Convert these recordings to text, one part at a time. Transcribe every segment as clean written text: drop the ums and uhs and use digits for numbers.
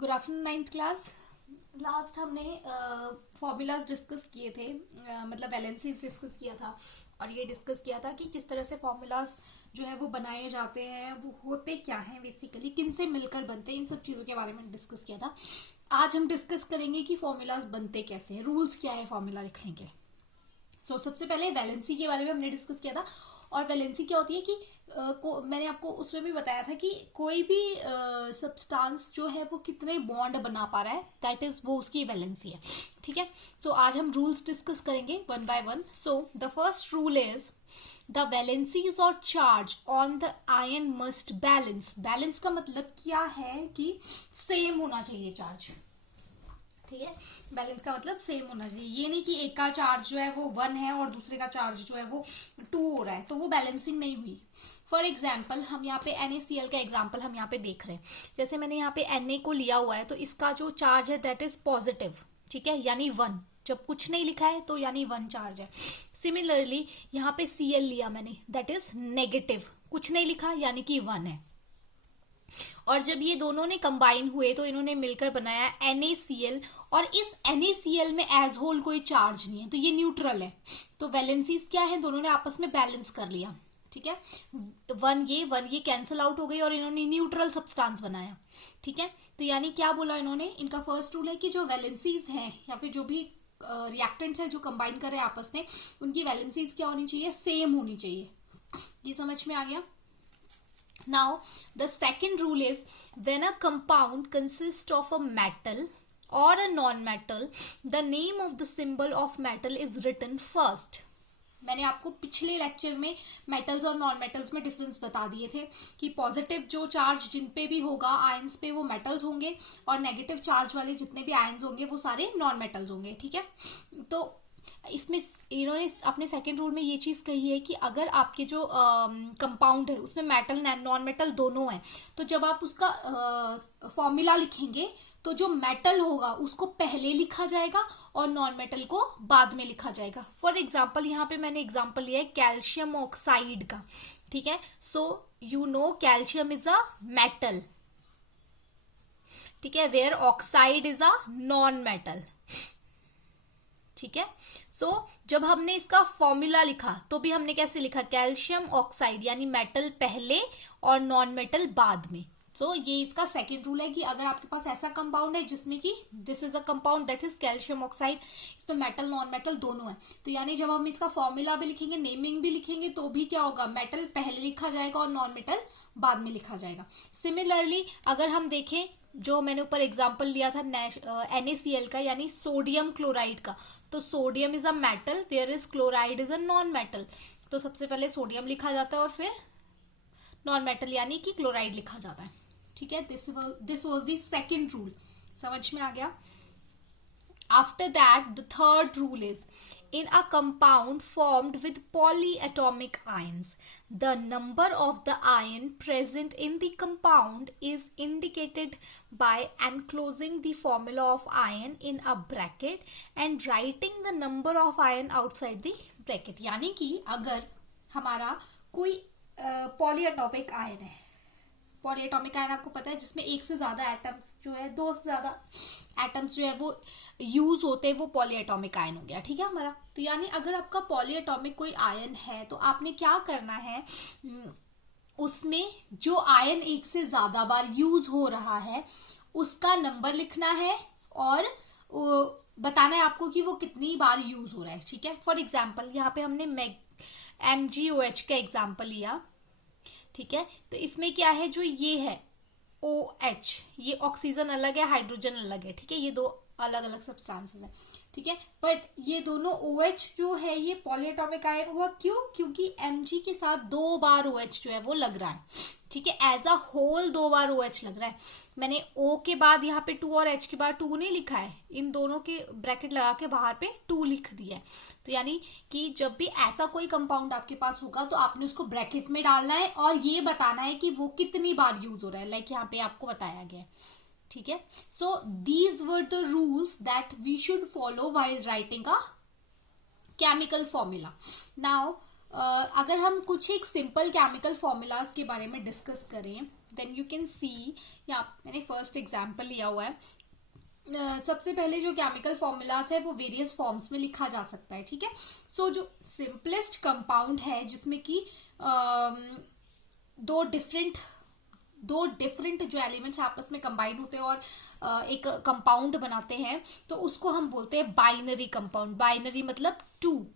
Good afternoon ninth class. Last हमने formulas discuss किए थे, मतलब वैलेंसीज डिस्कस किया था और ये डिस्कस किया था कि किस तरह से फॉर्मूलाज जो है वो बनाए जाते हैं, वो होते क्या हैं, बेसिकली किन से मिलकर बनते हैं, इन सब चीज़ों के बारे में डिस्कस किया था। आज हम डिस्कस करेंगे कि फॉर्मूलाज बनते कैसे हैं, रूल्स क्या है फॉर्मूला लिखने के। सबसे पहले वैलेंसी के बारे में हमने डिस्कस किया था। और वैलेंसी क्या होती है कि मैंने आपको उसमें भी बताया था कि कोई भी सब्सटेंस जो है वो कितने बॉन्ड बना पा रहा है, दैट इज वो उसकी वैलेंसी है। ठीक है, आज हम रूल्स डिस्कस करेंगे one by one. The first rule is the valencies और charge on the ion must balance. Balance का मतलब क्या है कि सेम होना चाहिए चार्ज। ठीक है, बैलेंस का मतलब सेम होना चाहिए। ये नहीं कि एक का चार्ज जो है वो 1 है और दूसरे का चार्ज जो है वो 2 हो रहा है, तो वो बैलेंसिंग नहीं हुई। फॉर एग्जाम्पल हम यहाँ पे NaCl का एग्जाम्पल हम यहाँ पे देख रहे हैं। जैसे मैंने यहाँ पे Na को लिया हुआ है तो इसका जो चार्ज है दैट इज पॉजिटिव, ठीक है, यानी 1। जब कुछ नहीं लिखा है तो यानी 1 चार्ज है। सिमिलरली यहाँ पे Cl लिया मैंने, दैट इज नेगेटिव, कुछ नहीं लिखा यानी कि 1 है। और जब ये दोनों ने कंबाइन हुए तो इन्होंने मिलकर बनाया NaCl, और इस NaCl में एज होल कोई चार्ज नहीं है, तो ये न्यूट्रल है। तो वैलेंसीज क्या है, दोनों ने आपस में बैलेंस कर लिया। ठीक है, 1 ये कैंसिल आउट हो गई और इन्होंने न्यूट्रल सब्सटेंस बनाया। ठीक है, तो यानी क्या बोला इन्होंने, इनका फर्स्ट रूल है कि जो वैलेंसीज हैं या फिर जो भी रिएक्टेंट्स है जो कंबाइन कर रहे हैं आपस में, उनकी वैलेंसीज क्या होनी चाहिए, सेम होनी चाहिए। ये समझ में आ गया। Now, the second rule is when a compound consists of a metal or a non-metal, the name of the symbol of metal is written first. मैंने आपको पिछले लेक्चर में मेटल्स और नॉन मेटल्स में डिफरेंस बता दिए थे कि पॉजिटिव जो चार्ज जिन पे भी होगा आयंस पे वो मेटल्स होंगे, और नेगेटिव चार्ज वाले जितने भी आयंस होंगे वो सारे नॉन मेटल्स होंगे। ठीक है, तो इसमें इन्होंने अपने सेकेंड रूल में ये चीज कही है कि अगर आपके जो कंपाउंड है उसमें मेटल नॉन मेटल दोनों है, तो जब आप उसका फॉर्मूला लिखेंगे तो जो मेटल होगा उसको पहले लिखा जाएगा और नॉन मेटल को बाद में लिखा जाएगा। फॉर एग्जाम्पल यहाँ पे मैंने एग्जाम्पल लिया है कैल्शियम ऑक्साइड का। ठीक है, so you know calcium is a metal, ठीक है, where oxide is a non metal. ठीक है, जब हमने इसका फॉर्मूला लिखा तो भी हमने कैसे लिखा, कैल्शियम ऑक्साइड, यानी मेटल पहले और नॉन मेटल बाद में। ये इसका सेकेंड रूल है कि अगर आपके पास ऐसा कंपाउंड है जिसमें कि this is a compound that is calcium oxide, इसमें मेटल नॉन मेटल दोनों है, तो यानी जब हम इसका फॉर्मूला भी लिखेंगे, नेमिंग भी लिखेंगे, तो भी क्या होगा, मेटल पहले लिखा जाएगा और नॉन मेटल बाद में लिखा जाएगा। सिमिलरली अगर हम देखें, जो मैंने ऊपर एग्जाम्पल लिया था NaCl का, यानी सोडियम क्लोराइड का, तो sodium is a metal where is chloride is a non metal. तो सबसे पहले सोडियम लिखा जाता है और फिर नॉन मेटल यानी कि क्लोराइड लिखा जाता है। ठीक है, this was the second rule. समझ में आ गया। After that, the third rule is in a compound formed with polyatomic ions, the number of the ion present in the compound is indicated by enclosing the formula of ion in a bracket and writing the number of ion outside the bracket। यानी कि अगर हमारा कोई polyatomic ion है, polyatomic ion आपको पता है जिसमें एक से ज्यादा एटम्स जो है, 2 से ज्यादा एटम्स जो है वो यूज होते हैं, वो पॉलीएटॉमिक आयन हो गया। ठीक है हमारा, तो यानी अगर आपका पॉलीएटॉमिक कोई आयन है तो आपने क्या करना है, उसमें जो आयन एक से ज्यादा बार यूज हो रहा है उसका नंबर लिखना है और बताना है आपको कि वो कितनी बार यूज हो रहा है। ठीक है, फॉर एग्जाम्पल यहाँ पे हमने MgOH का एग्जाम्पल लिया। ठीक है, तो इसमें क्या है, जो ये है OH, ये ऑक्सीजन अलग है, हाइड्रोजन अलग है। ठीक है, ये 2 अलग अलग सब्सटेंसेस हैं। ठीक है, बट ये दोनों OH जो है ये पॉलीएटॉमिक आयन हुआ, क्यों, क्योंकि Mg के साथ 2 बार OH जो है वो लग रहा है। ठीक है, एज अ होल 2 बार OH लग रहा है। मैंने O के बाद यहाँ पे 2 और H के बाद 2 नहीं लिखा है, इन दोनों के ब्रैकेट लगा के बाहर पे 2 लिख दिया है। तो यानी कि जब भी ऐसा कोई कंपाउंड आपके पास होगा तो आपने उसको ब्रैकेट में डालना है और ये बताना है कि वो कितनी बार यूज हो रहा है, लाइक यहाँ पे आपको बताया गया है। ठीक है, so these were the rules that we should follow while writing a chemical formula. Now अगर हम कुछ एक सिंपल केमिकल फॉर्मूलाज के बारे में डिस्कस करें देन यू कैन सी, यहाँ मैंने फर्स्ट एग्जाम्पल लिया हुआ है। सबसे पहले जो केमिकल फॉर्मूलाज है वो वेरियस फॉर्म्स में लिखा जा सकता है, ठीक है। सो जो सिंपलेस्ट कंपाउंड है जिसमें कि दो डिफरेंट जो एलिमेंट्स आपस में कंबाइन होते हैं और एक कंपाउंड बनाते हैं, तो उसको हम बोलते हैं बाइनरी कंपाउंड। बाइनरी मतलब टू,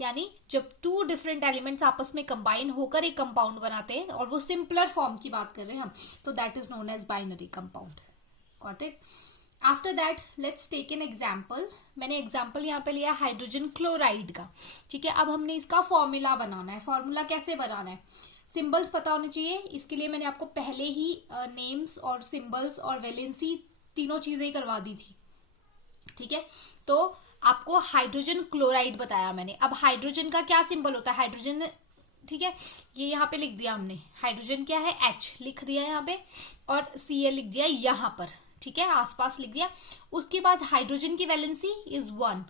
यानी जब टू डिफरेंट एलिमेंट्स आपस में कंबाइन होकर एक कंपाउंड बनाते हैं और वो सिंपलर फॉर्म की बात कर रहे हैं हम, तो that is known as binary compound. Got it. After that let's take an example. मैंने एग्जाम्पल यहाँ पे लिया हाइड्रोजन क्लोराइड का, ठीक है। अब हमने इसका फॉर्मूला बनाना है। फॉर्मूला कैसे बनाना है, सिंबल्स पता होने चाहिए। इसके लिए मैंने आपको पहले ही नेम्स और सिंबल्स और वैलेंसी तीनों चीजें करवा दी थी, ठीक है। तो आपको हाइड्रोजन क्लोराइड बताया मैंने। अब हाइड्रोजन का क्या सिंबल होता है, हाइड्रोजन, ठीक है, ये यहाँ पे लिख दिया हमने। हाइड्रोजन क्या है, H लिख दिया यहाँ पे, और Cl लिख दिया यहाँ पर, ठीक है, आसपास लिख दिया। उसके बाद हाइड्रोजन की वैलेंसी इज 1,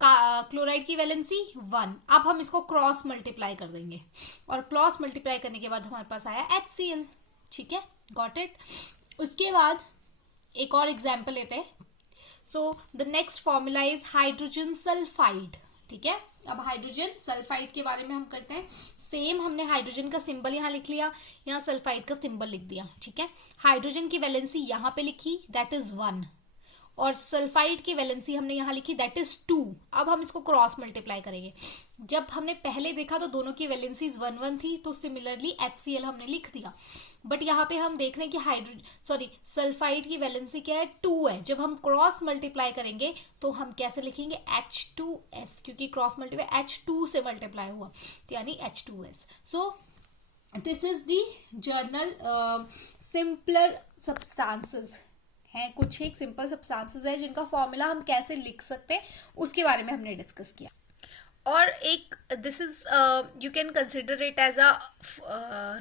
क्लोराइड की वैलेंसी 1। अब हम इसको क्रॉस मल्टीप्लाई कर देंगे, और क्रॉस मल्टीप्लाई करने के बाद हमारे पास आया HCl, ठीक है, गॉट इट। उसके बाद एक और एग्जाम्पल लेते हैं। So the next formula is hydrogen sulphide, ठीक है। अब हाइड्रोजन सल्फाइड के बारे में हम करते हैं। सेम हमने हाइड्रोजन का सिंबल यहाँ लिख लिया, यहाँ सल्फाइड का सिंबल लिख दिया, ठीक है। हाइड्रोजन की वैलेंसी यहाँ पे लिखी, दैट इज 1, और सल्फाइड की वैलेंसी हमने यहाँ लिखी, दैट इज 2। अब हम इसको क्रॉस मल्टीप्लाई करेंगे। जब हमने पहले देखा तो दोनों की वैलेंसीज 1 थी, तो सिमिलरली HCl हमने लिख दिया। बट यहाँ पे हम देख रहे हैं कि सल्फाइड की वैलेंसी क्या है, 2 है। जब हम क्रॉस मल्टीप्लाई करेंगे तो हम कैसे लिखेंगे, H2S, क्योंकि क्रॉस मल्टीप्लाई H2 से मल्टीप्लाई हुआ, तो यानी H2S। So this is the journal simpler substances हैं। कुछ एक सिंपल सब्सटेंसेस है जिनका फॉर्मूला हम कैसे लिख सकते हैं, उसके बारे में हमने डिस्कस किया। और एक this is you can consider it as a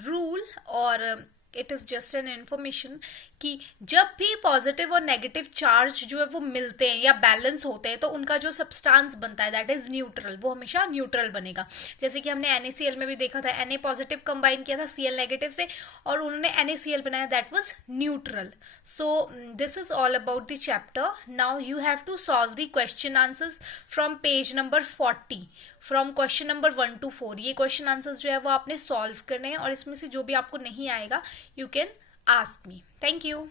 rule, और it is just an information कि जब भी पॉजिटिव और नेगेटिव चार्ज जो है वो मिलते हैं या बैलेंस होते हैं, तो उनका जो सब्सटेंस बनता है दैट इज न्यूट्रल, वो हमेशा न्यूट्रल बनेगा। जैसे कि हमने NaCl में भी देखा था, Na पॉजिटिव कंबाइन किया था Cl नेगेटिव से, और उन्होंने NaCl बनाया, that was neutral. So this is all about the chapter. Now you have to solve the question answers from page number 40, from question number 1 to 4। ये question answers जो है वो आपने सॉल्व करने हैं, और इसमें से जो भी आपको नहीं आएगा you can ask me. Thank you.